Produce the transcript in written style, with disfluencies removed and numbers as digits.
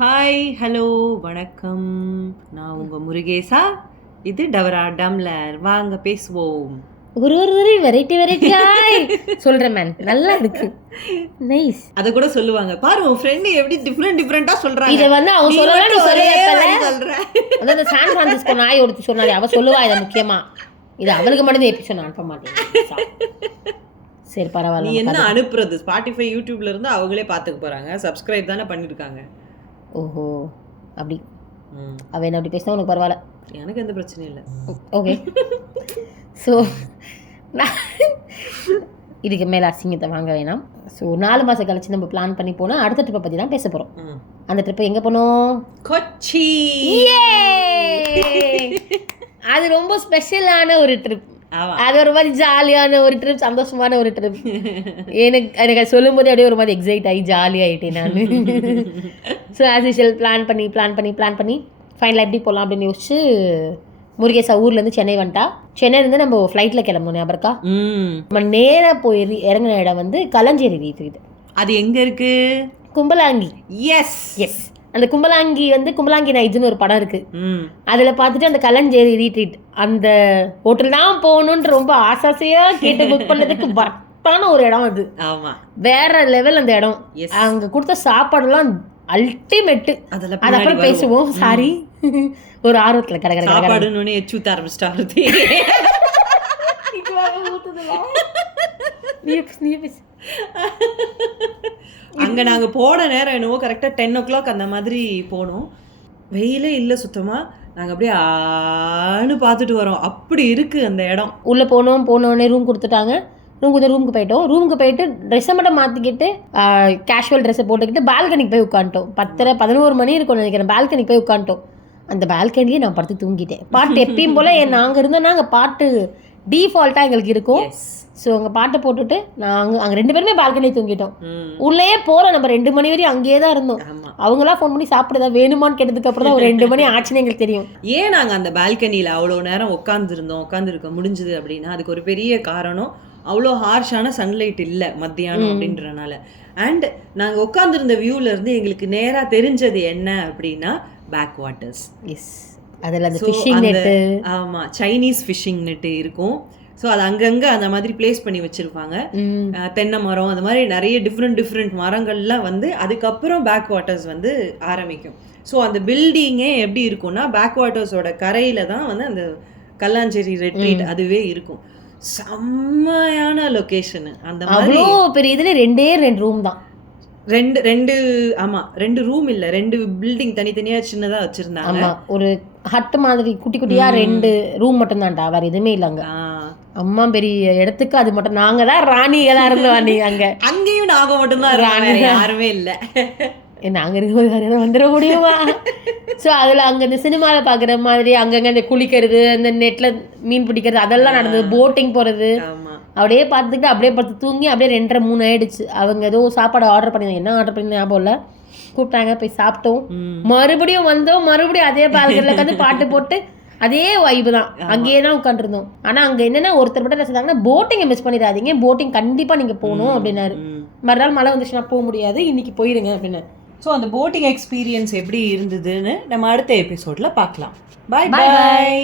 Hi, hello, வணக்கம். நான் உங்க முருகேசா. இது டவரா டம்ளர். வாங்க பேசுவோம். ஒரு வெரைட்டியாய் சொல்றேன் மேன். நல்லா இருக்கு. நைஸ். அத கூட சொல்லுவாங்க. பாரு உன் ஃப்ரெண்ட் எப்படி டிஃபரெண்டா சொல்றாங்க. இத வந்து அவ சொல்லலாம், நீ சொல்ற. அதான் சான் பிரான்சிஸ்கோ நாய் ஒருத்தி சொன்னாலே அவ சொல்லுவா இத முக்கியமா. இது அவளுக்கு மட்டும் தான் எபிசோட் அனுப்ப மாட்டேன். சரி பரவாயில்ல. நீ என்ன அனுப்புறது? ஸ்பாட்டிஃபை யூடியூப்ல இருந்து அவங்களே பாத்துக்க போறாங்க. சப்ஸ்கிரைப் தானே பண்ணிருக்காங்க. ஓஹோ அப்படி. அவ என்ன அப்படி பேசினா உனக்கு பரவாயில்ல. எனக்கு எந்த பிரச்சனையும் இல்லை. ஓகே. ஸோ இதுக்கு மேலே அசிங்கத்தை வாங்க வேணாம். ஸோ 4 மாதம் கழிச்சு நம்ம பிளான் பண்ணி போனால் அடுத்த ட்ரிப்பை பற்றி தான் பேச போகிறோம். அந்த ட்ரிப்பை எங்கே போனோம்? கொச்சி. அது ரொம்ப ஸ்பெஷலான ஒரு ட்ரிப். அது ஒரு மாதிரி ஜாலியான ஒரு ட்ரிப், சந்தோஷமான ஒரு ட்ரிப். எனக்கு அது சொல்லும் போதே அப்படியே ஒரு மாதிரி எக்ஸைட் ஆகி ஜாலி ஆகிட்டேன் நான். ஸோ ஆஸ் யூஷுவல் பிளான் பண்ணி ஃபைனலாக எப்படி போகலாம் அப்படின்னு யோசிச்சு முருகேசா ஊர்லேருந்து சென்னை வந்துட்டா. சென்னையிலேருந்து நம்ம ஃப்ளைட்டில் கிளம்பணும். ஞாபகா நம்ம நேராக போய் இறங்கின இடம் வந்து கலஞ்சேரி ரீட்ரீட். அது எங்கே இருக்கு? கும்பலாங்கி. Yes yes. அந்த கும்பலாங்கி வந்து கும்பலாங்கி நைட்ஸ்னு ஒரு படம் இருக்கு. அதில் பார்த்துட்டு அந்த கலஞ்சேரி ரீட்ரீட் அந்த ஹோட்டல் தான் போகணுன்ற ரொம்ப ஆசாசையாக கேட்டு புக் பண்ணதுக்கு பட்டான ஒரு இடம் அது. ஆமாம், வேற லெவல் அந்த இடம். அங்கே கொடுத்த சாப்பாடுலாம் அல்டிமேட்டு. அது அப்புறம் பேசுவோம். சாரி, ஒரு ஆர்வத்தில் கடை சாப்பாடுன்னு எச்சூத்த ஆரம்பிச்சிட்டாரு. அங்கே நாங்கள் போன நேரம் என்னவோ கரெக்டாக 10 o'clock அந்த மாதிரி போனோம். வெயிலே இல்லை சுத்தமாக. நாங்கள் அப்படியே ஆன்னு பார்த்துட்டு வரோம். அப்படி இருக்குது அந்த இடம். உள்ளே போனோடனே ரூம் கொடுத்துட்டாங்க. ரூமுக்கு போயிட்டு ட்ரெஸ்ஸை மட்டும் மாற்றிக்கிட்டு கேஷுவல் ட்ரெஸ்ஸை போட்டுக்கிட்டு பால்கனிக்கு போய் உட்காந்துட்டோம். 10-11 மணி இருக்கும் நினைக்கிறேன். பால்கனிக்கு போய் உட்காந்துட்டோம். அந்த பால்கனிலேயே நான் படுத்து தூங்கிட்டேன். பாட்டு எப்பயும் போல் நாங்கள் இருந்தோம்னா அங்கே பாட்டு டீஃபால்ட்டாக எங்களுக்கு இருக்கும். ஸோ அங்கே பாட்டை போட்டுட்டு நாங்கள் அங்கே 2 பேருமே பால்கனியை தூங்கிட்டோம். உள்ளேயே போகிறோம். நம்ம 2 மணி வரையும் அங்கேயே தான் இருந்தோம். அவங்களாம் ஃபோன் பண்ணி சாப்பிடுதா வேணுமான்னு கேட்டதுக்கு அப்புறம் தான் ஒரு 2 மணி ஆச்சுன்னு எங்களுக்கு தெரியும். ஏன் நாங்கள் அந்த பால்கனியில் அவ்வளோ நேரம் உட்காந்துருக்க முடிஞ்சுது அப்படின்னா அதுக்கு ஒரு பெரிய காரணம், அவ்வளோ ஹார்ஷான சன்லைட் இல்லை மத்தியானம் அப்படின்றனால. அண்ட் நாங்கள் உட்காந்துருந்த வியூவிலேருந்து எங்களுக்கு நேராக தெரிஞ்சது என்ன அப்படின்னா பேக் வாட்டர்ஸ். எஸ், அதில் அந்த ஃபிஷிங் நெட்டு. ஆமாம், சைனீஸ் ஃபிஷிங் நெட்டு இருக்கும். ஸோ அது அங்கங்கே அந்த மாதிரி பிளேஸ் பண்ணி வச்சுருப்பாங்க. தென்னை மரம் அந்த மாதிரி நிறைய டிஃப்ரெண்ட் மரங்கள்லாம் வந்து அதுக்கப்புறம் பேக் வாட்டர்ஸ் வந்து ஆரம்பிக்கும். ஸோ அந்த பில்டிங்கே எப்படி இருக்கும்னா பேக் வாட்டர்ஸோட கரையில் தான் வந்து அந்த கல்லாஞ்சேரி ரெட்ரீட் அதுவே இருக்கும். செம்மையான லொகேஷன். அந்த மாதிரி பெரிய இதில் 2 ரூம் தான். 2 ரூம் இல்லை, 2 பில்டிங் தனித்தனியா சின்னதா வச்சிருந்தாங்க. ஒரு ஹட் மாதிரி குட்டியா 2 ரூம் மட்டும் தான்டா, வேற எதுவுமே இல்லைங்க. அம்மா பெரிய இடத்துக்கு அது மட்டும். நாங்க தான் ராணிகளா இருந்தோம். அங்கேயும் நாங்க மட்டும் தான் ராணி, யாருமே இல்லை. நாங்க இருக்கும்போது வேற ஏதாவது வந்துட முடியுமா? ஸோ அதில் அங்கே இந்த சினிமாவில் பார்க்குற மாதிரி அங்கங்கே அந்த குளிக்கிறது, அந்த நெட்டில் மீன் பிடிக்கிறது அதெல்லாம் நடந்தது. போட்டிங் போகிறது அப்படியே பார்த்துக்கிட்டு அப்படியே பார்த்து தூங்கி அப்படியே 2:30-3 ஆயிடுச்சு. அவங்க ஏதோ சாப்பாடு ஆர்டர் பண்ணியிருந்தாங்க. என்ன ஆர்டர் பண்ணி ஞாபகம் இல்லை. கூப்பிட்டாங்க, போய் சாப்பிட்டோம். மறுபடியும் வந்தோம். மறுபடியும் அதே பால்கனில் உட்காந்து பாட்டு போட்டு அதே வைப்பு தான். அங்கேயே தான் உட்காந்துருந்தோம். ஆனால் அங்கே என்னென்னா ஒருத்தர் மட்டும் என்ன சொன்னாங்கன்னா, போட்டிங்கை மிஸ் பண்ணிடாதீங்க, போட்டிங் கண்டிப்பாக நீங்கள் போகணும் அப்படின்னாரு. மறுநாள் மழை வந்துச்சுன்னா போக முடியாது, இன்னைக்கு போயிருங்க அப்படின்னு. ஸோ அந்த போட்டிங் எக்ஸ்பீரியன்ஸ் எப்படி இருந்ததுன்னு நம்ம அடுத்த எபிசோடில் பார்க்கலாம். பாய் பாய்.